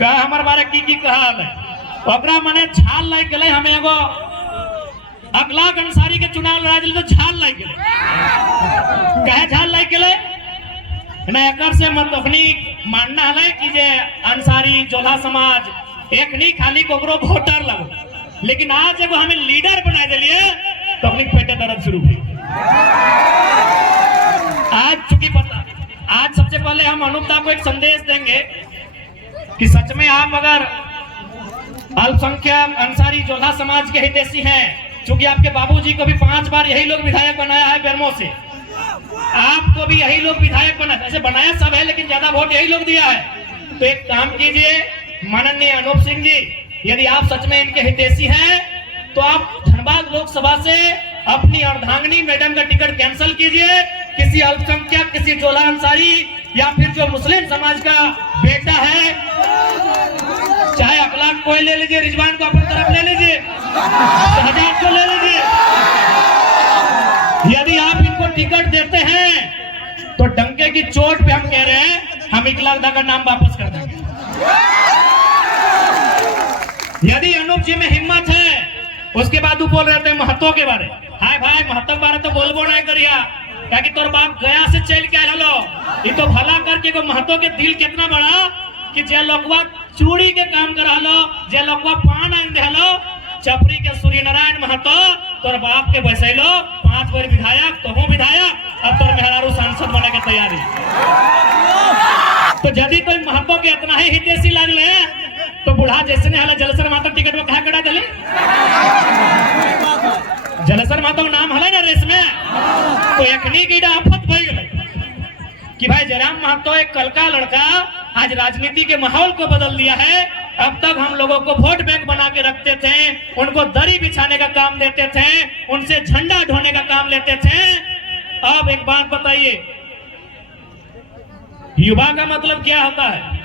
का हमार बारे की कहल ओकरा मने झाल लग गए। हमें एगो अखलाक अंसारी के चुनाव लड़ा दिल तो झाल लग गए। कहे झाल लग गए ना एकर से मत अपनी मानना है कि जे अंसारी जोला समाज एक नहीं खाली कोकरो वोटर लगो, लेकिन आज एगो हमें लीडर बना दिलिए तो अपनी पेटे दर्द शुरू हुई। आज चूंकि पता आज सबसे पहले हम अनुपदा को एक संदेश देंगे कि सच में आप अगर अल्पसंख्यक अंसारी जोधा समाज के हितैषी हैं, चूंकि आपके बाबूजी को भी 5 बार यही लोग विधायक बनाया है बेरमो से, आपको भी यही लोग विधायक बनाया, ऐसे बनाया सब है लेकिन ज्यादा वोट यही लोग दिया है। तो एक काम कीजिए माननीय अनूप सिंह जी, यदि आप सच में इनके हितैषी हैं तो आप धनबाद लोकसभा से अपनी अर्धांगिनी मैडम का टिकट कैंसिल कीजिए। किसी अल्पसंख्यक, किसी जोला अंसारी या फिर जो मुस्लिम समाज का बेटा है, चाहे अखलाक कोई ले लीजिए, रिजवान को अपनी तरफ ले लीजिए, शहजाद को ले लीजिए, यदि आप इनको टिकट देते हैं तो डंके की चोट पे हम कह रहे हैं हम इकलाकदा का नाम वापस कर देंगे। यदि अनूप जी में हिम्मत है, उसके बाद वो बोल रहे थे महतो के बारे, हाय भाई महतो के बारे तो बोलबो नहीं करिया, क्या कि तोर बाप गया से चल के आलो, ये तो भला करके को महतो के दिल कितना बड़ा कि जे लोगवा चूड़ी के काम करा लो, जे लोगवा पान आन दे लो, चपरी के सूर्य नारायण महतो तोर बाप के बसैलो 5 बार विधायक, तो हूँ विधायक, अब तोर मेहरारू सांसद बने के तैयारी। तो यदि कोई महतो के इतना ही हितैषी लगले तो बुढ़ा जैसे ने जलसर माता टिकट में कहा कड़ा दिली, जलसर माता का नाम हले ना रेस में, तो एकनी की आफत भई गई कि भाई जयराम महतो एक कल का लड़का आज राजनीति के माहौल को बदल दिया है। अब तक हम लोगों को वोट बैंक बना के रखते थे, उनको दरी बिछाने का काम देते थे, उनसे झंडा ढोने का काम लेते थे। अब एक बात बताइए, युवा का मतलब क्या होता है?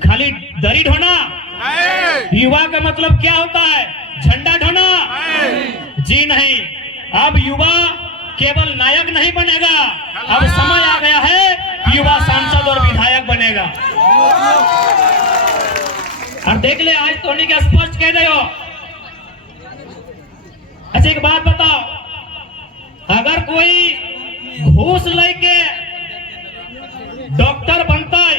खाली दरी ढोना? युवा का मतलब क्या होता है? झंडा ढोना? जी नहीं। अब युवा केवल नायक नहीं बनेगा, अब समय आ गया है युवा सांसद और विधायक बनेगा। और देख ले आज तो क्या स्पष्ट कह रहे हो। अच्छा एक बात बताओ, अगर कोई घूस लेके डॉक्टर बनता है,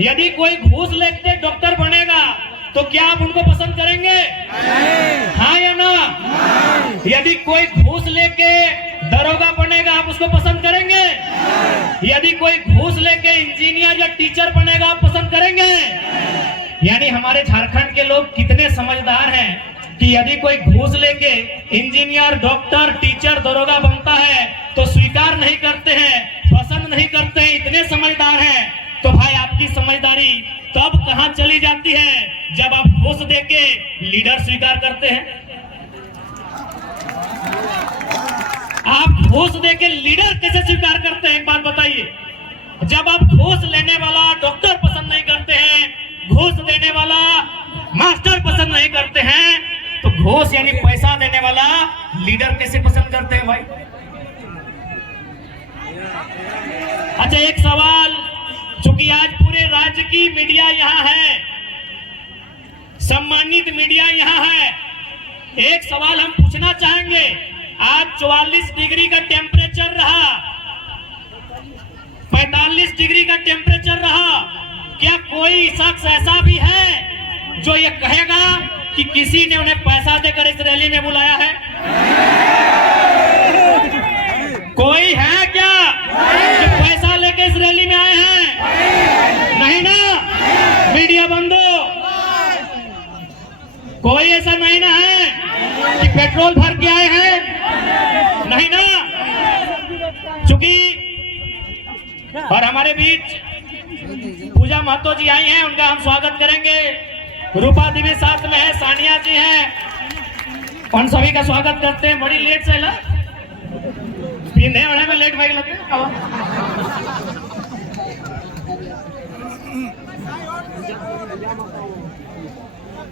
यदि कोई घूस लेके डॉक्टर बनेगा तो क्या आप उनको पसंद करेंगे? हाँ या ना? यदि कोई घूस लेके दरोगा बनेगा आप उसको पसंद करेंगे? यदि कोई घूस लेके इंजीनियर या टीचर बनेगा आप पसंद करेंगे? यानी हमारे झारखंड के लोग कितने समझदार हैं कि यदि कोई घूस लेके इंजीनियर, डॉक्टर, टीचर, दरोगा बनता है तो स्वीकार नहीं करते हैं, पसंद नहीं करते हैं, इतने समझदार हैं। तो भाई आपकी समझदारी तब कहां चली जाती है जब आप घूस देके लीडर स्वीकार करते हैं। आप घूस देके लीडर कैसे स्वीकार करते हैं, एक बात बताइए। जब आप घूस लेने वाला डॉक्टर पसंद नहीं करते हैं, घूस देने वाला मास्टर पसंद नहीं करते हैं, तो घूस यानी पैसा देने वाला लीडर कैसे पसंद करते हैं भाई? अच्छा एक सवाल, चूंकि आज पूरे राज्य की मीडिया यहाँ है, सम्मानित मीडिया यहाँ है, एक सवाल हम पूछना चाहेंगे। आज 44 डिग्री का टेम्परेचर रहा, 45 डिग्री का टेम्परेचर रहा, क्या कोई शख्स ऐसा भी है जो ये कहेगा कि किसी ने उन्हें पैसा देकर इस रैली में बुलाया है? कोई है क्या जो पैसा लेकर इस रैली में आए हैं? नहीं ना? मीडिया बंदो, कोई ऐसा नहीं ना है कि पेट्रोल भर के आए हैं? नहीं ना? चूंकि और हमारे बीच पूजा महतो जी आई हैं, उनका हम स्वागत करेंगे। रूपा देवी साथ में है, सानिया जी हैं, उन सभी का स्वागत करते हैं। बड़ी लेट से पिंधे में लेट भाई लगे।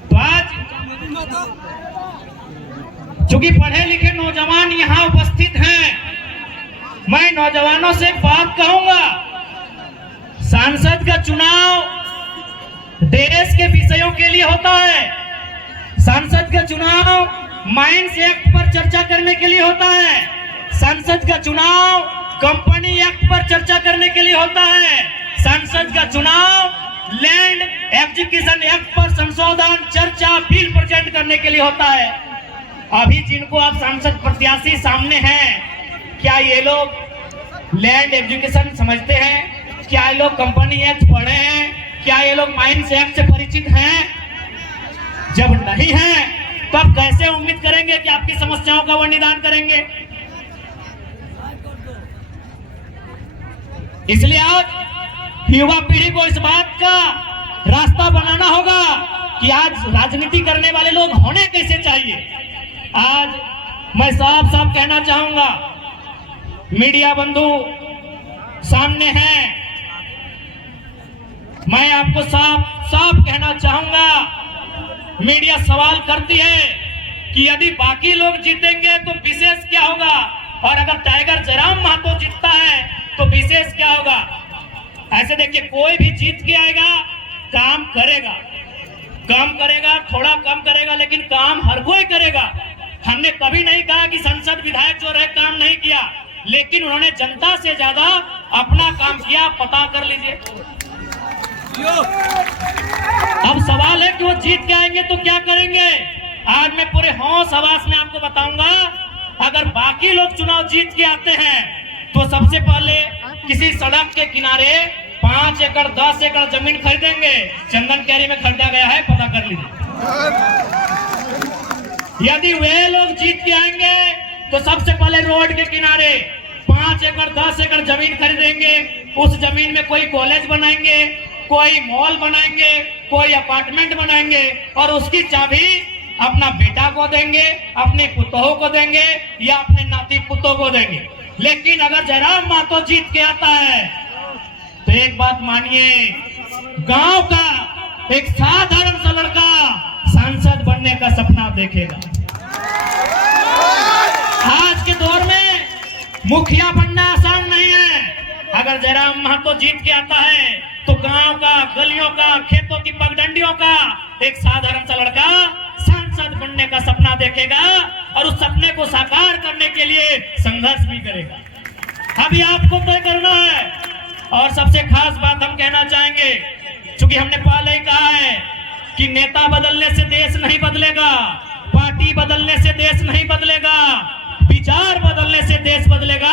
तो आज चूंकि पढ़े लिखे नौजवान यहाँ उपस्थित हैं, मैं नौजवानों से एक बात कहूंगा। सांसद का चुनाव समस्याओं के लिए होता है। संसद का चुनाव माइंस एक्ट पर चर्चा करने के लिए होता है। संसद का चुनाव कंपनी एक्ट पर चर्चा करने के लिए होता है। संसद का चुनाव लैंड एक्विजिशन एक्ट पर संशोधन चर्चा बिल प्रेजेंट करने के लिए होता है। अभी जिनको आप सांसद प्रत्याशी सामने हैं, क्या ये लोग लैंड एक्विजिशन समझते हैं? क्या ये लोग कंपनी एक्ट पढ़े हैं? क्या ये लोग माइंस एक्ट से परिचित हैं? जब नहीं है तो आप कैसे उम्मीद करेंगे कि आपकी समस्याओं का वो निदान करेंगे? इसलिए आज युवा पीढ़ी को इस बात का रास्ता बनाना होगा कि आज राजनीति करने वाले लोग होने कैसे चाहिए। आज मैं साफ साफ कहना चाहूंगा, मीडिया बंधु सामने हैं, मैं आपको साफ साफ कहना चाहूंगा, मीडिया सवाल करती है कि यदि बाकी लोग जीतेंगे तो विशेष क्या होगा, और अगर टाइगर जयराम महतो जीतता है तो विशेष क्या होगा। ऐसे देखिए, कोई भी जीत के आएगा, काम करेगा, थोड़ा कम करेगा, लेकिन काम हर कोई करेगा। हमने कभी नहीं कहा कि संसद विधायक जो रहे काम नहीं किया, लेकिन उन्होंने जनता से ज्यादा अपना काम किया, पता कर लीजिए। अब सवाल है कि वो जीत के आएंगे तो क्या करेंगे। आज मैं पूरे होश हवास में आपको बताऊंगा, अगर बाकी लोग चुनाव जीत के आते हैं तो सबसे पहले किसी सड़क के किनारे 5 एकड़ 10 एकड़ जमीन खरीदेंगे। चंदन कैरी में खरीदा गया है, पता कर लीजिए। यदि वे लोग जीत के आएंगे तो सबसे पहले रोड के किनारे 5 एकड़ 10 एकड़ जमीन खरीदेंगे। उस जमीन में कोई कॉलेज बनाएंगे, कोई मॉल बनाएंगे, कोई अपार्टमेंट बनाएंगे, और उसकी चाबी अपना बेटा को देंगे, अपने पुतों को देंगे, या अपने नाती पुतों को देंगे। लेकिन अगर जयराम महतो जीत के आता है तो एक बात मानिए, गांव का एक साधारण सा लड़का सांसद बनने का सपना देखेगा। आज के दौर में मुखिया बनना आसान नहीं है। अगर जयराम महतो जीत के आता है तो गांव का, गलियों का, खेतों की पगडंडियों का एक साधारण सा लड़का सांसद बनने का सपना देखेगा, और उस सपने को साकार करने के लिए संघर्ष भी करेगा। अभी आपको तय करना है। और सबसे खास बात हम कहना चाहेंगे, क्योंकि हमने पहले ही कहा है कि नेता बदलने से देश नहीं बदलेगा, पार्टी बदलने से देश नहीं बदलेगा, विचार बदलने से देश बदलेगा।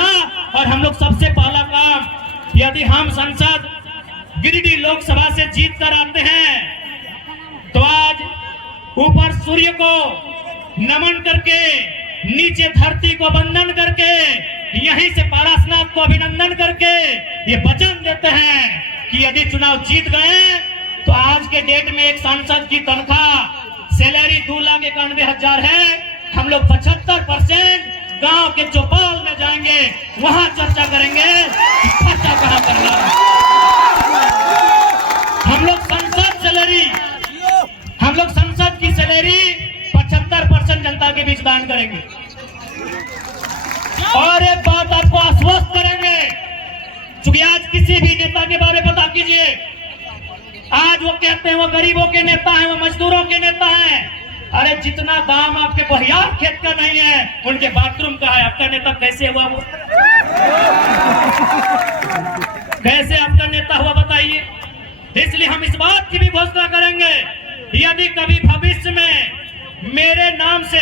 और हम लोग सबसे पहला काम, यदि हम संसद गिरिडीह लोकसभा से जीत कर आते हैं तो आज ऊपर सूर्य को नमन करके, नीचे धरती को वंदन करके, यहीं से पारसनाथ को अभिनंदन करके ये वचन देते हैं कि यदि चुनाव जीत गए तो आज के डेट में एक सांसद की तनख्वाह सैलरी 2,91,000 है। हम लोग 75% गांव के चौपाल में जाएंगे, वहां चर्चा करेंगे कि खर्चा कहां करना है। हम लोग संसद की सैलरी 75% जनता के बीच दान करेंगे। और एक बात आपको आश्वस्त करेंगे, क्योंकि आज किसी भी नेता के बारे में पता कीजिए, आज वो कहते हैं वो गरीबों के नेता हैं, वो मजदूरों के नेता हैं। अरे जितना दाम आपके बहियार खेत का नहीं है, उनके बाथरूम का है। आपका नेता कैसे हुआ वो? कैसे आपका नेता हुआ बताइए। इसलिए हम इस बात की भी घोषणा करेंगे, यदि कभी भविष्य में मेरे नाम से,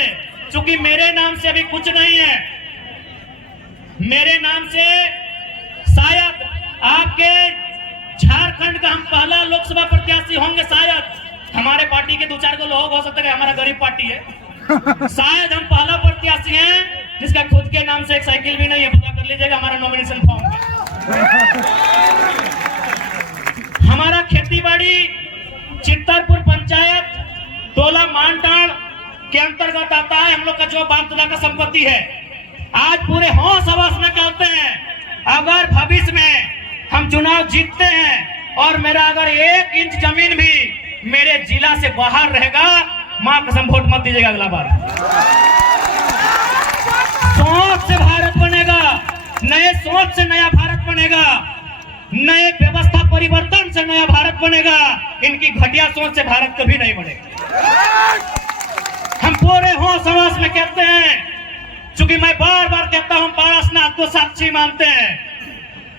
चूंकि मेरे नाम से अभी कुछ नहीं है, मेरे नाम से शायद आपके झारखंड का हम पहला लोकसभा प्रत्याशी होंगे। शायद हमारे पार्टी के 2-4 को लोग हो सकता है, हमारा गरीब पार्टी है, शायद हम पहला प्रत्याशी हैं जिसका खुद के नाम से एक साइकिल भी नहीं है। पता कर लीजिएगा हमारा नॉमिनेशन फॉर्म में। हमारा खेतीबाड़ी चित्तरपुर पंचायत टोला मानटाड़ के अंतर्गत आता है। हम लोग का जो बापदादा का संपत्ति है। आज पूरे होश हवास में कहते हैं, अगर भविष्य में हम चुनाव जीतते हैं और मेरा अगर 1 इंच जमीन भी मेरे जिला से बाहर रहेगा, मां कसम वोट मत दीजिएगा अगला बार। सोच से भारत बनेगा, नए सोच से नया भारत बनेगा, नए व्यवस्था परिवर्तन से नया भारत बनेगा। इनकी घटिया सोच से भारत कभी नहीं बनेगा। हम पूरे होश हवास में कहते हैं, चूंकि मैं बार बार कहता हूं पारसनाथ को साक्षी मानते हैं।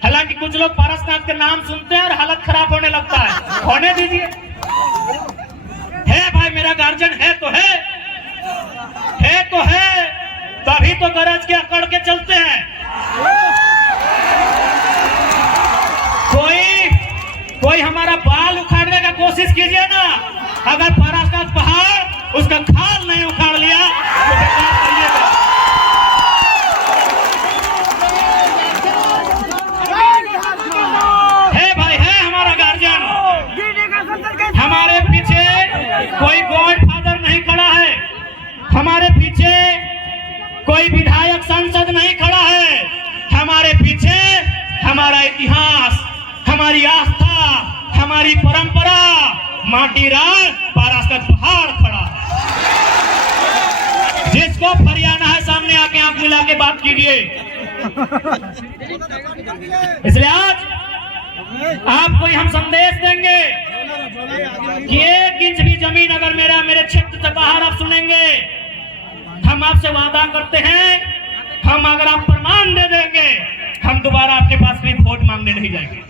हालांकि कुछ लोग पारसनाथ के नाम सुनते हैं और हालत खराब होने लगता है। होने दीजिए, है भाई मेरा गार्जियन है तो है तभी तो गरज के अकड़ के चलते हैं। कोई हमारा बाल उखाड़ने का कोशिश कीजिए ना, अगर पारसनाथ पहाड़ उसका खाल नहीं उखाड़ लिया तो बेकार करिएगा। है भाई, है हमारा गार्जियन। हमारे पीछे कोई गॉड फादर नहीं खड़ा है, हमारे पीछे कोई विधायक सांसद नहीं खड़ा है, हमारे पीछे हमारा इतिहास, हमारी आस्था, हमारी परंपरा, माटी राज पारसनाथ पहाड़ खड़ा है। जिसको फरियाना है सामने आके आंख मिला के बात कीजिए। इसलिए आज आपको हम संदेश देंगे कि 1 इंच भी जमीन अगर मेरे क्षेत्र से बाहर आप सुनेंगे, हम आपसे वादा करते हैं, हम अगर आप प्रमाण दे देंगे, हम दोबारा आपके पास भी वोट मांगने नहीं जाएंगे।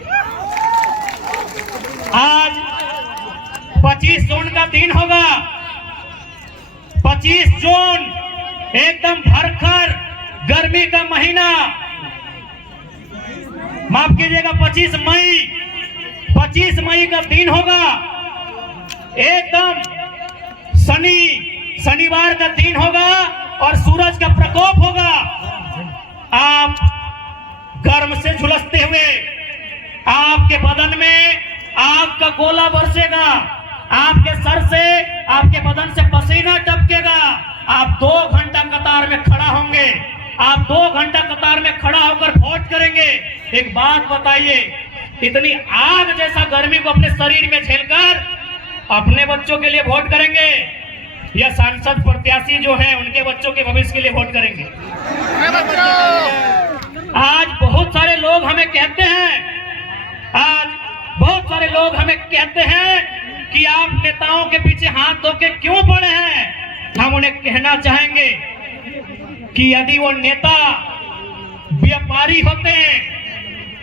आज 25 जून का दिन होगा। 25 जून एकदम भरकर गर्मी का महीना, माफ कीजिएगा 25 मई का दिन होगा। एकदम शनिवार का दिन होगा और सूरज का प्रकोप होगा। आप गर्म से झुलसते हुए आपके बदन में आग का गोला बरसेगा, आपके सर से आपके बदन से पसीना टपकेगा। आप 2 घंटा कतार में खड़ा होंगे, आप 2 घंटा कतार में खड़ा होकर वोट करेंगे। एक बात बताइए, इतनी आग जैसा गर्मी को अपने शरीर में झेलकर अपने बच्चों के लिए वोट करेंगे या सांसद प्रत्याशी जो हैं उनके बच्चों के भविष्य के लिए वोट करेंगे? आज बहुत सारे लोग हमें कहते हैं कि आप नेताओं के पीछे हाथ धो के क्यों पड़े हैं। हम उन्हें कहना चाहेंगे कि यदि वो नेता व्यापारी होते हैं,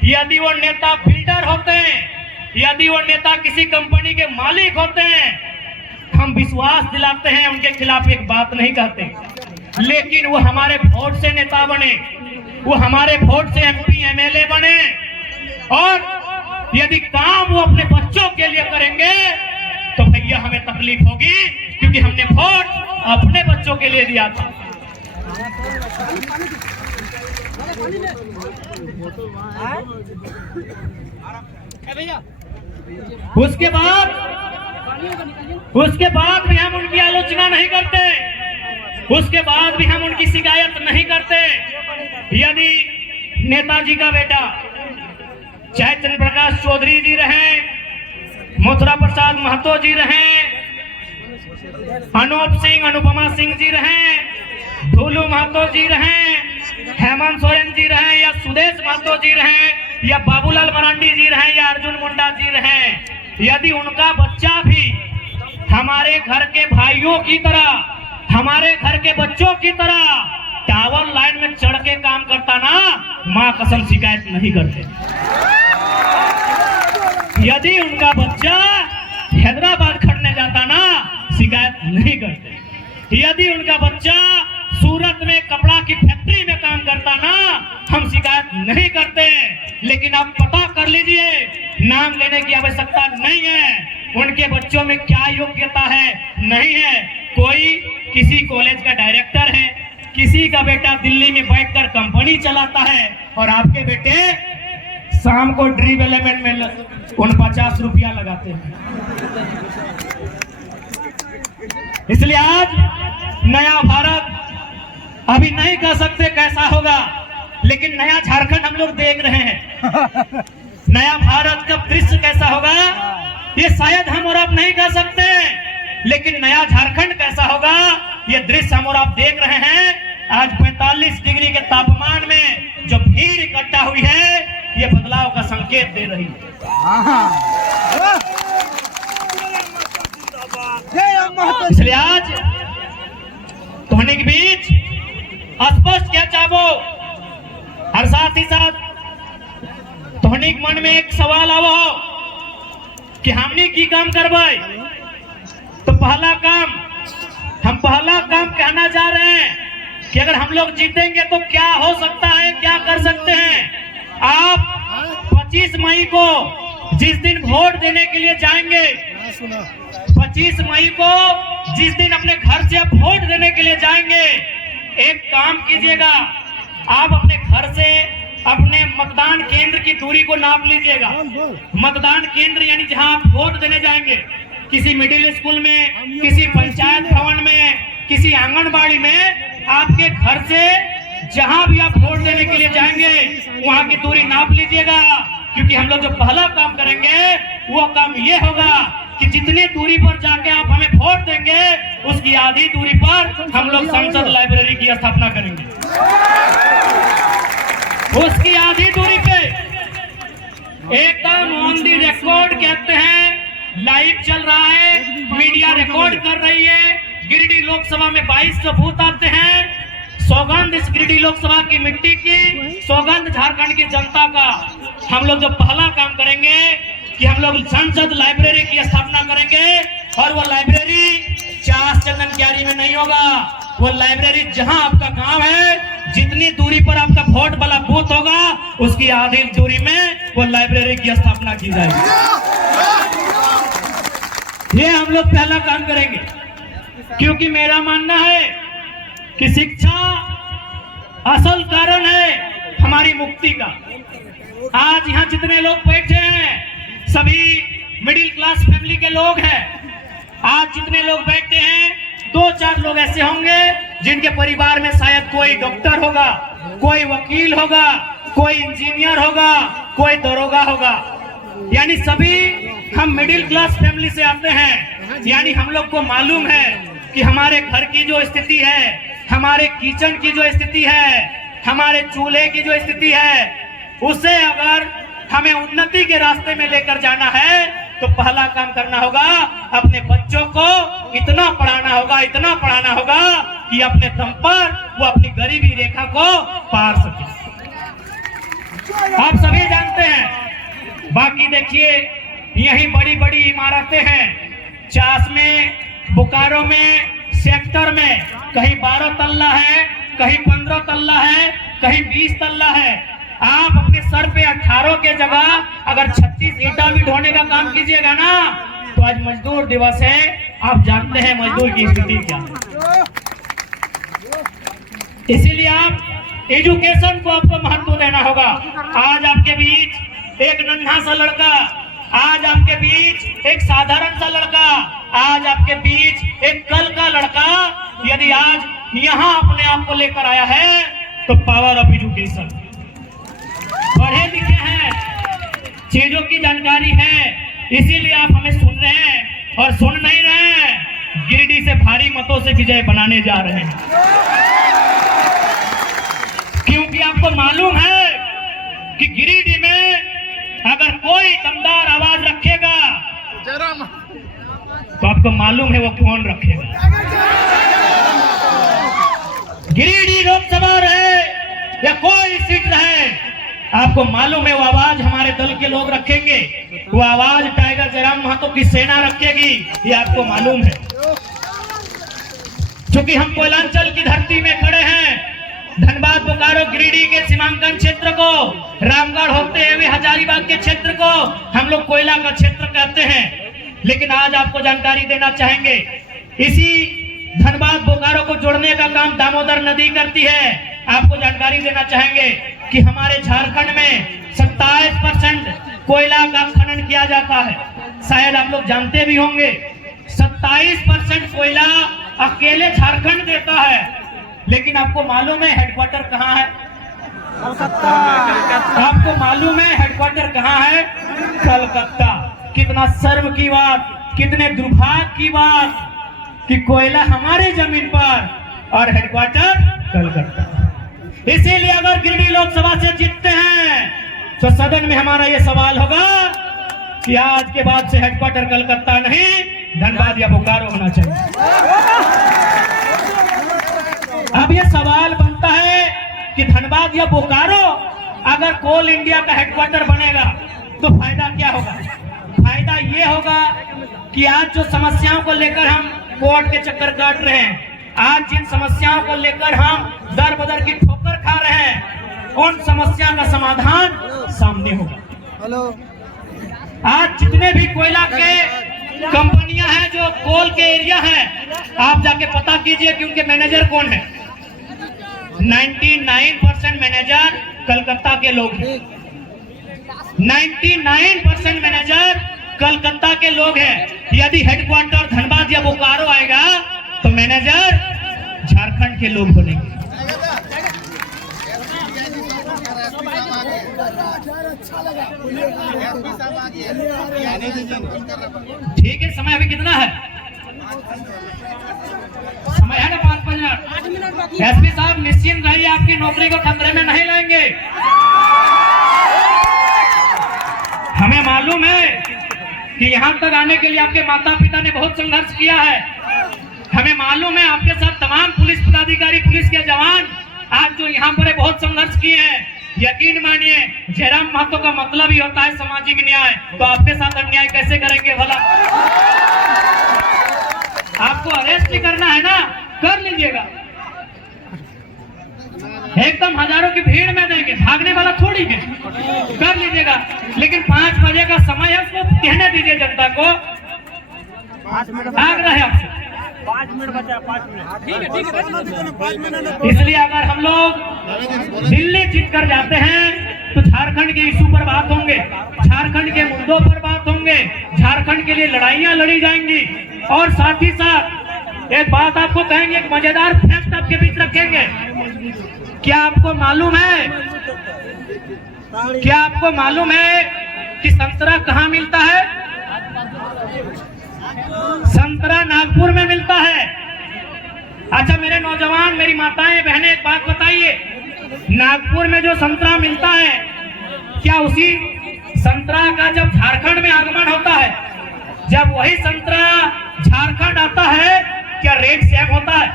यदि वो नेता बिल्डर होते हैं, यदि वो नेता किसी कंपनी के मालिक होते हैं, हम विश्वास दिलाते हैं, उनके खिलाफ एक बात नहीं कहते। लेकिन वो हमारे वोट से नेता बने, वो हमारे वोट से एमपी एमएलए बने, और यदि काम वो अपने बच्चों के लिए करेंगे तो भैया हमें तकलीफ होगी, क्योंकि हमने वोट अपने बच्चों के लिए दिया था। उसके बाद भी हम उनकी आलोचना नहीं करते, उसके बाद भी हम उनकी शिकायत नहीं करते। यदि नेताजी का बेटा चाहे चंद्र प्रकाश चौधरी जी रहे, मथुरा प्रसाद महतो जी रहे, अनूप सिंह अनुपमा सिंह जी रहे, धूलू महतो जी रहे, हेमंत सोरेन जी रहे, या सुदेश महतो जी रहे, या बाबूलाल मरांडी जी रहे, या अर्जुन मुंडा जी रहे, यदि उनका बच्चा भी हमारे घर के भाइयों की तरह, हमारे घर के बच्चों की तरह टावर लाइन में चढ़ के काम करता ना, मां कसम शिकायत नहीं करते। यदि उनका बच्चा हैदराबाद खड़ने जाता ना, शिकायत नहीं करते। यदि उनका बच्चा सूरत में कपड़ा की फैक्ट्री में काम करता ना, हम शिकायत नहीं करते। लेकिन आप पता कर लीजिए, नाम लेने की आवश्यकता नहीं है, उनके बच्चों में क्या योग्यता है, नहीं है। कोई किसी कॉलेज का डायरेक्टर है, किसी का बेटा दिल्ली में बैठकर कंपनी चलाता है, और आपके बेटे शाम को ड्रीम एलिमेंट में 49 रुपया लगाते हैं। इसलिए आज नया भारत अभी नहीं कह सकते कैसा होगा, लेकिन नया झारखंड हम लोग देख रहे हैं। नया भारत का दृश्य कैसा होगा ये शायद हम और आप नहीं कह सकते, लेकिन नया झारखंड कैसा होगा ये दृश्य हम और आप देख रहे हैं। आज 45 डिग्री के तापमान में जो भीड़ इकट्ठा हुई है, ये बदलाव का संकेत दे रही है। इसलिए आज तुहनी के बीच स्पष्ट क्या चाहो और साथ ही साथ तुहनी के मन में एक सवाल आवो कि हमने की काम करवाए। तो पहला काम कहना जा रहे हैं कि अगर हम लोग जीतेंगे तो क्या हो सकता है, क्या कर सकते हैं। आप 25 मई को जिस दिन वोट देने के लिए जाएंगे, 25 मई को जिस दिन अपने घर से आप वोट देने के लिए जाएंगे, एक काम कीजिएगा, आप अपने घर से अपने मतदान केंद्र की दूरी को नाप लीजिएगा। मतदान केंद्र यानी जहां आप वोट देने जाएंगे, किसी मिडिल स्कूल में, किसी पंचायत भवन में, किसी आंगनबाड़ी में, आपके घर से जहां भी आप वोट देने के लिए जाएंगे वहां की दूरी नाप लीजिएगा। क्योंकि हम लोग जो पहला काम करेंगे वो काम ये होगा कि जितनी दूरी पर जाके आप हमें वोट देंगे उसकी आधी दूरी पर हम लोग संसद लाइब्रेरी की स्थापना करेंगे। उसकी आधी दूरी पे एकदम ऑन दी रिकॉर्ड कहते हैं, लाइव चल रहा है, मीडिया रिकॉर्ड कर रही है। गिरिडीह लोकसभा में 2200 बूथ आते हैं। सौगंध इस गिरिडीह लोकसभा की मिट्टी की, सौगंध झारखंड की जनता का। हम लोग जो पहला काम करेंगे कि हम लोग संसद लाइब्रेरी की स्थापना करेंगे, और वो लाइब्रेरी चास चंदन क्यारी में नहीं होगा। वो लाइब्रेरी जहां आपका गांव है, जितनी दूरी पर आपका वोट वाला बूथ होगा उसकी आधी दूरी में वो लाइब्रेरी की स्थापना की जाएगी। ये हम लोग पहला काम करेंगे, क्योंकि मेरा मानना है कि शिक्षा असल कारण है हमारी मुक्ति का। आज यहाँ जितने लोग बैठे हैं सभी मिडिल क्लास फैमिली के लोग हैं। आज जितने लोग बैठे हैं 2-4 लोग ऐसे होंगे जिनके परिवार में शायद कोई डॉक्टर होगा, कोई वकील होगा, कोई इंजीनियर होगा, कोई दरोगा होगा। यानी सभी हम मिडिल क्लास फैमिली से आते हैं। यानी हम लोग को मालूम है कि हमारे घर की जो स्थिति है, हमारे किचन की जो स्थिति है, हमारे चूल्हे की जो स्थिति है, उसे अगर हमें उन्नति के रास्ते में लेकर जाना है तो पहला काम करना होगा, अपने बच्चों को इतना पढ़ाना होगा कि अपने दम पर वो अपनी गरीबी रेखा को पार सके। आप सभी जानते हैं। बाकी देखिए यही बड़ी बड़ी इमारतें हैं, चास में, बोकारो में, सेक्टर में कहीं 12 तल्ला है, कहीं 15 तल्ला है, कहीं 20 तल्ला है। आप अपने सर पे 18 के जगह अगर 36 ईंटा भी ढोने का काम कीजिएगा ना, तो आज मजदूर दिवस है। आप जानते हैं मजदूर की स्थिति क्या है। इसीलिए आप एजुकेशन को आपको महत्व देना होगा। आज आपके बीच एक नन्हा सा लड़का, आज आपके बीच एक साधारण सा लड़का, आज आपके बीच एक कल का लड़का यदि आज यहाँ अपने आप को लेकर आया है तो पावर ऑफ एजुकेशन। पढ़े लिखे हैं, चीजों की जानकारी है, इसीलिए आप हमें सुन रहे हैं और सुन नहीं रहे हैं। गिरिडीह से भारी मतों से विजय बनाने जा रहे हैं, क्योंकि आपको मालूम है कि गिरिडीह में अगर कोई दमदार आवाज रखेगा तो आपको मालूम है वो कौन रखेगा। गिरिडीह लोकसभा रहे या कोई सीट रहे, आपको मालूम है वो आवाज हमारे दल के लोग रखेंगे, वो आवाज टाइगर जयराम महतो की सेना रखेगी, ये आपको मालूम है। क्योंकि हम कोयलांचल की धरती में खड़े हैं, धनबाद, बोकारो, गिरिडीह के सीमांकन क्षेत्र को, रामगढ़ होते हुए हजारीबाग के क्षेत्र को हम लोग कोयला का क्षेत्र कहते हैं। लेकिन आज आपको जानकारी देना चाहेंगे, इसी धनबाद बोकारो को जोड़ने का काम दामोदर नदी करती है। आपको जानकारी देना चाहेंगे कि हमारे झारखंड में 27% कोयला का खनन किया जाता है। शायद आप लोग जानते भी होंगे 27% कोयला अकेले झारखंड देता है। लेकिन आपको मालूम है हेडक्वार्टर कहाँ है? कलकत्ता। आपको मालूम है हेडक्वार्टर कहाँ है? कलकत्ता। कितना शर्म की बात, कितने दुर्भाग्य की बात कि कोयला हमारे जमीन पर और हेडक्वार्टर कलकत्ता। इसीलिए अगर गिरिडीह लोकसभा से जीतते हैं तो सदन में हमारा ये सवाल होगा कि आज के बाद से हेडक्वार्टर कलकत्ता नहीं, धनबाद या बोकारो होना चाहिए। अब ये सवाल बनता है कि धनबाद या बोकारो अगर कोल इंडिया का हेडक्वार्टर बनेगा तो फायदा क्या होगा? फायदा ये होगा कि आज जो समस्याओं को लेकर हम कोर्ट के चक्कर काट रहे हैं, आज जिन समस्याओं को लेकर हम दर बदर की ठोकर खा रहे हैं, उन समस्या का समाधान सामने होगा। आज जितने भी कोयला के कंपनियां हैं जो कोल के एरिया हैं, आप जाके पता कीजिए कि उनके मैनेजर कौन है। 99% मैनेजर कलकत्ता के लोग हैं। 99% मैनेजर कलकत्ता के लोग हैं। यदि हेडक्वार्टर धनबाद या बोकारो आएगा तो मैनेजर झारखंड के लोग बनेंगे। ठीक है, समय अभी कितना है? समय है ना 5 मिनट। एसपी साहब निश्चिंत रहिए, आपकी नौकरी को खतरे में नहीं लाएंगे। हमें मालूम है कि यहाँ तक आने के लिए आपके माता पिता ने बहुत संघर्ष किया है। हमें मालूम है आपके साथ तमाम पुलिस पदाधिकारी, पुलिस के जवान आज जो यहाँ पर बहुत संघर्ष किए हैं। यकीन मानिए, जयराम महतो का मतलब ही होता है सामाजिक न्याय, तो आपके साथ अन्याय कैसे करेंगे भला? आपको अरेस्ट ही करना है ना, कर लीजिएगा, एकदम हजारों की भीड़ में देंगे, भागने वाला थोड़ी है, कर लीजिएगा। लेकिन 5 बजे का समय है, उसको कहने दीजिए जनता को। आग रहे आपसे 5 मिनट बचा, 5 मिनट, ठीक है। इसलिए अगर हम लोग दिल्ली जीत कर जाते हैं तो झारखंड के इशू पर बात होंगे, झारखंड के मुद्दों पर बात होंगे, झारखंड के लिए लड़ाइयां लड़ी जाएंगी। और साथ ही साथ एक बात आपको कहेंगे, एक मजेदार फैक्ट आपके बीच रखेंगे। क्या आपको मालूम है, क्या आपको मालूम है कि संतरा कहाँ मिलता है? संतरा नागपुर में मिलता है। अच्छा मेरे नौजवान, मेरी माताएं बहनें, एक बात बताइए, नागपुर में जो संतरा मिलता है, क्या उसी संतरा का जब झारखंड में आगमन होता है, जब वही संतरा झारखंड आता है, क्या रेट सेम होता है?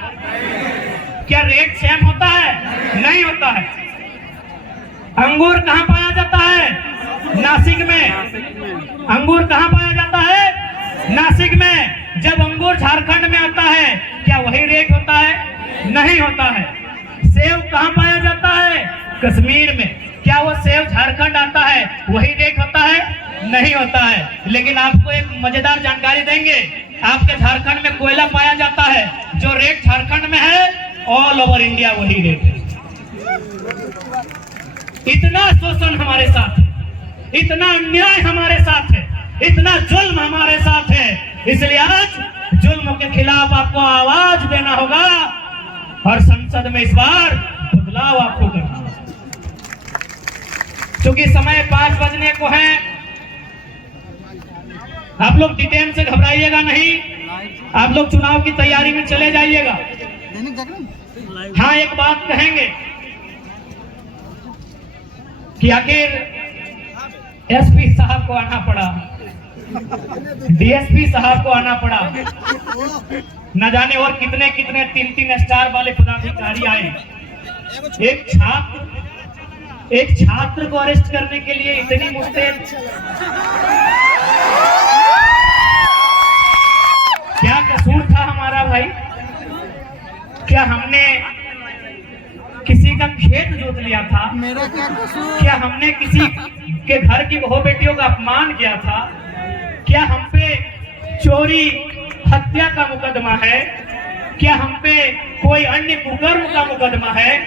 क्या रेट सेम होता है? नहीं होता है। अंगूर कहाँ पाया जाता है? नासिक में। अंगूर कहाँ पाया जाता है? नासिक में। जब अंगूर झारखंड में आता है, क्या वही रेट होता है? नहीं होता है। सेब कहाँ पाया जाता है? कश्मीर में। क्या वो सेब झारखंड आता है, वही रेट होता है? नहीं होता है। लेकिन आपको एक मजेदार जानकारी देंगे, आपके झारखंड में कोयला पाया जाता है, जो रेट झारखंड में है, ऑल ओवर इंडिया वही रेट है। इतना शोषण हमारे साथ है, इतना अन्याय हमारे साथ है, इतना जुल्म हमारे साथ है। इसलिए आज जुल्म के खिलाफ आपको आवाज देना होगा और संसद में इस बार बदलाव आपको करना होगा। क्योंकि समय 5 बजने को है, आप लोग डिटेन से घबराइएगा नहीं, आप लोग चुनाव की तैयारी में चले जाइएगा। हाँ एक बात कहेंगे कि आखिर एसपी साहब को आना पड़ा, डीएसपी साहब को आना पड़ा, न जाने और कितने कितने 3-3 स्टार वाले पदाधिकारी आए। एक छात्र को अरेस्ट करने के लिए इतनी मुश्किल, क्या कसूर था हमारा भाई? क्या हमने किसी का खेत जोत लिया था? मेरा क्या कसूर? क्या हमने किसी के घर की बहू बेटियों का अपमान किया था? क्या हम पे चोरी हत्या का मुकदमा है? क्या हम पे कोई अन्य कुकर्म का मुकदमा है?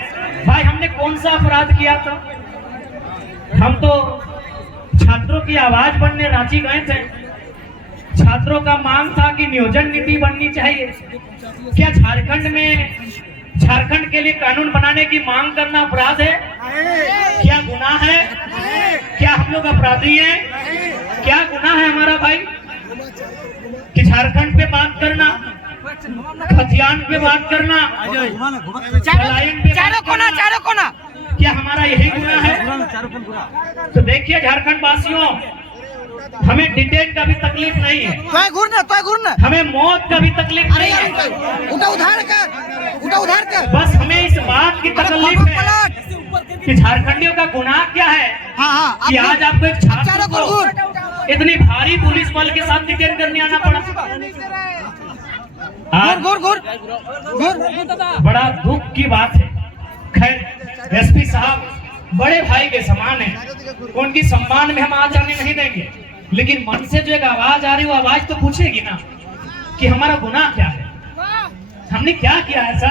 भाई हमने कौन सा अपराध किया था? हम तो छात्रों की आवाज बनने रांची गए थे। छात्रों का मांग था कि नियोजन नीति बननी चाहिए। क्या झारखंड के लिए कानून बनाने की मांग करना अपराध है? क्या गुनाह है? क्या हम लोग अपराधी हैं? क्या गुनाह है हमारा भाई कि झारखंड पे बात करना, खतियान पे बात करना, पलायन पे बात करना, क्या हमारा यही गुनाह है? तो देखिए झारखंड वासियों, हमें डिटेन का भी तकलीफ नहीं है, हमें मौत का भी तकलीफ नहीं है। उधार कर बस हमें इस बात की तकलीफ है कि झारखंडियों का गुनाह क्या है कि आज आपको एक छात्र को इतनी भारी पुलिस बल के साथ डिटेन करने आना पड़ा। बड़ा दुख की बात है। खैर एसपी साहब बड़े भाई के समान है, उनकी सम्मान में हम आज आने नहीं देंगे, लेकिन मन से जो एक आवाज आ रही वो आवाज तो पूछेगी ना कि हमारा गुनाह क्या है, हमने क्या किया ऐसा,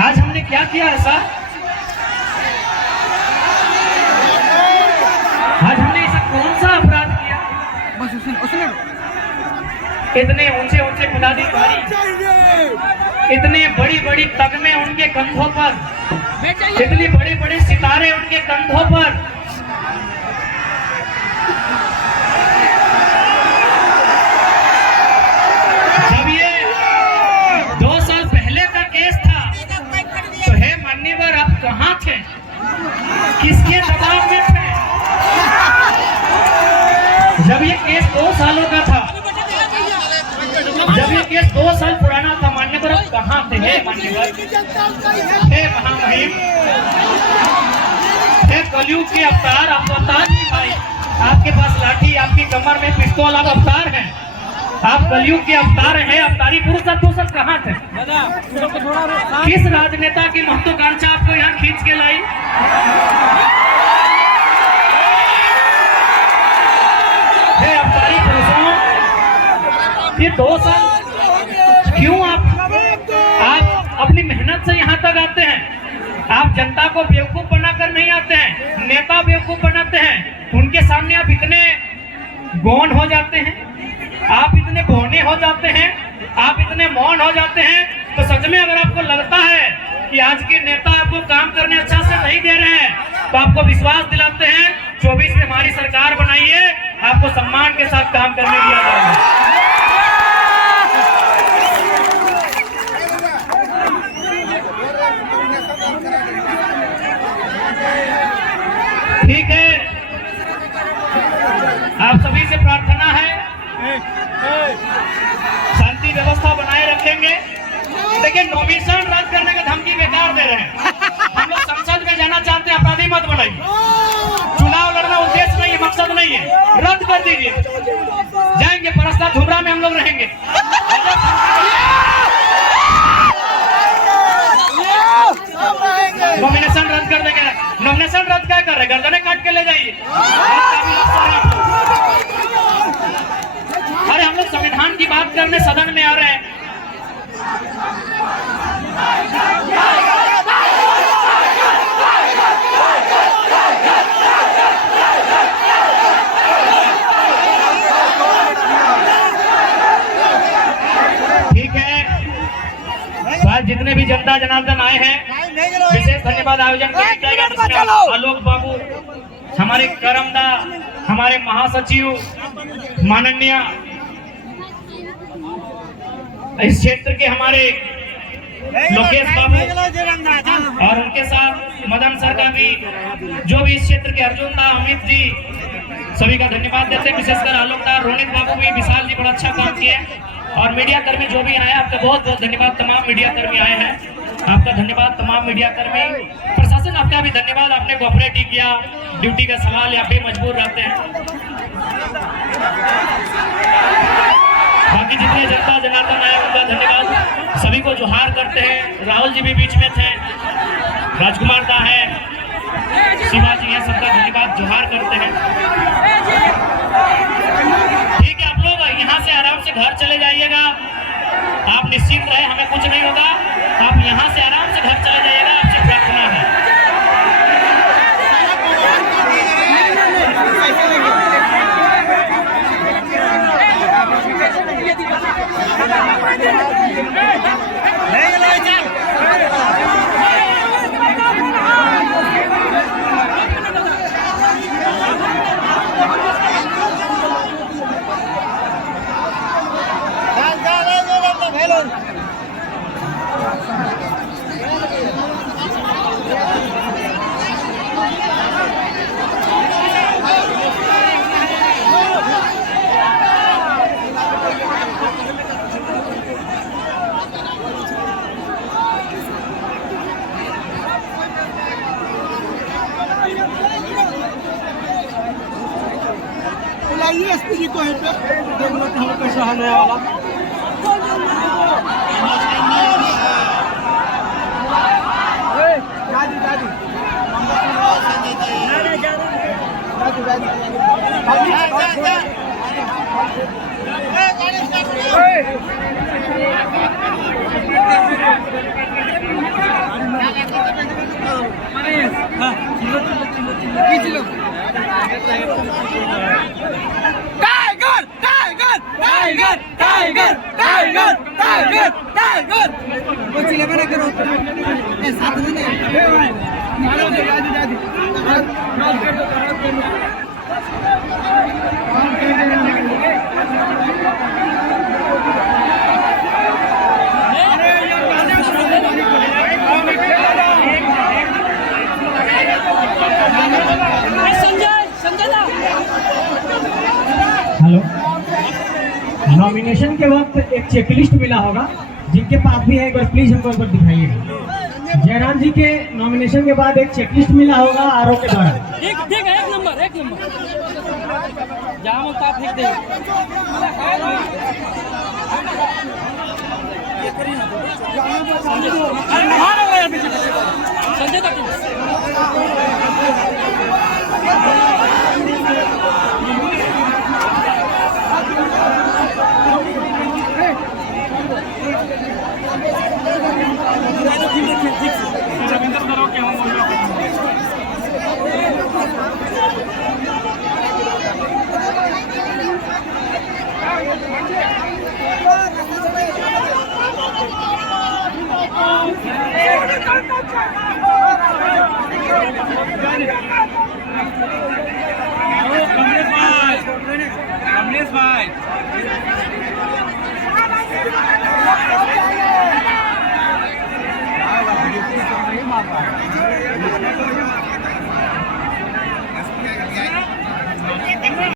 आज हमने क्या किया ऐसा, आज हमने ऐसा कौन सा अपराध किया। इतने ऊंचे ऊंचे पदाधिकारी, इतने बड़ी बड़ी तगमे उनके कंधों पर, इतनी बड़े बड़े सितारे उनके कंधों पर, जब ये 2 साल पहले का केस था तो हे मान्यवर आप कहाँ थे, किसके दबाव में थे। जब ये केस 2 सालों का था, जब ये केस 2 साल पुराना था, मान्यवर आप कहाँ थे। हे मान्यवर, हे महामहिम, हे कलयुग के अवतार, आप अवतार नहीं भाई, आपके पास लाठी, आपकी कमर में पिस्तौल, आप अवतार हैं, आप कलयुग के अवतार हैं, अवतारी पुरुष, आप 2 साल कहाँ थे। किस राजनेता की महत्वाकांक्षा आपको यहाँ खींच के लाई। हे अवतारी पुरुषों, ये 2 साल क्यों आप अपनी मेहनत से यहाँ तक आते हैं। आप जनता को बेवकूफ बनाकर नहीं आते हैं, नेता बेवकूफ बनाते हैं, उनके सामने आप इतने गौन हो जाते हैं, आप इतने बौने हो जाते हैं, आप इतने मौन हो जाते हैं। तो सच में अगर आपको लगता है कि आज के नेता आपको काम करने अच्छा से नहीं दे रहे हैं, तो आपको विश्वास दिलाते हैं 24 में हमारी सरकार बनाइए, आपको सम्मान के साथ काम करने दिया जाएगा। ठीक है, आप सभी से प्रार्थना है शांति व्यवस्था बनाए रखेंगे। देखिए नोमिनेशन रद्द करने का धमकी बेकार दे रहे हैं। हम लोग संसद में जाना चाहते हैं, अपराधी मत बनाइए। चुनाव लड़ना उद्देश्य नहीं है, मकसद नहीं है, रद्द कर दीजिए। जाएंगे परस्ता धुबरा में हम लोग रहेंगे। नॉमिनेशन रद्द कर देंगे। नॉमिनेशन रद्द क्या कर रहे, गर्दनें काट के ले जाइए। अरे हम लोग संविधान की बात करने सदन में आ रहे हैं। ठीक है, आज जितने भी जनता जनार्दन आए हैं, विशेष धन्यवाद आयोजन कमेटी आलोक बाबू, हमारे करमदा, हमारे महासचिव माननीय इस क्षेत्र के हमारे लोकेश बाबू और उनके साथ मदन सर का भी, जो भी इस क्षेत्र के अर्जुन दा, अमित जी, सभी का धन्यवाद देते हैं। विशेषकर आलोक दा, रोनित बाबू भी, विशाल जी बड़ा अच्छा काम किए। और मीडिया कर्मी जो भी आए, आपका बहुत बहुत धन्यवाद। तमाम मीडिया कर्मी आए हैं, आपका धन्यवाद। तमाम मीडिया कर्मी, प्रशासन आपका भी धन्यवाद, आपने कोऑपरेट किया। ड्यूटी का सवाल आप भी मजबूर रहते हैं। बाकी जितने जनता जनार्दन आए उनका धन्यवाद। सभी को जोहार करते हैं। राहुल जी भी बीच में थे, राजकुमार दा है, शिवाजी है, सबका धन्यवाद, जोहार करते हैं। ठीक है, आप लोग यहाँ से आराम से घर चले जाइएगा, आप निश्चित रहे, हमें कुछ नहीं होगा। आप यहाँ से आराम से घर चले जाइएगा, आपसे प्रार्थना है। हेलो कैसा है नया वाला हेलो, नॉमिनेशन के वक्त एक चेकलिस्ट मिला होगा, जिनके पास भी है एक बार प्लीज हमको एक बार दिखाइएगा। जयराम जी के नॉमिनेशन के बाद एक चेकलिस्ट मिला होगा आरओ के द्वारा। एक नंबर जहाँ होता फेंक दे संजय तक कमलेश भाई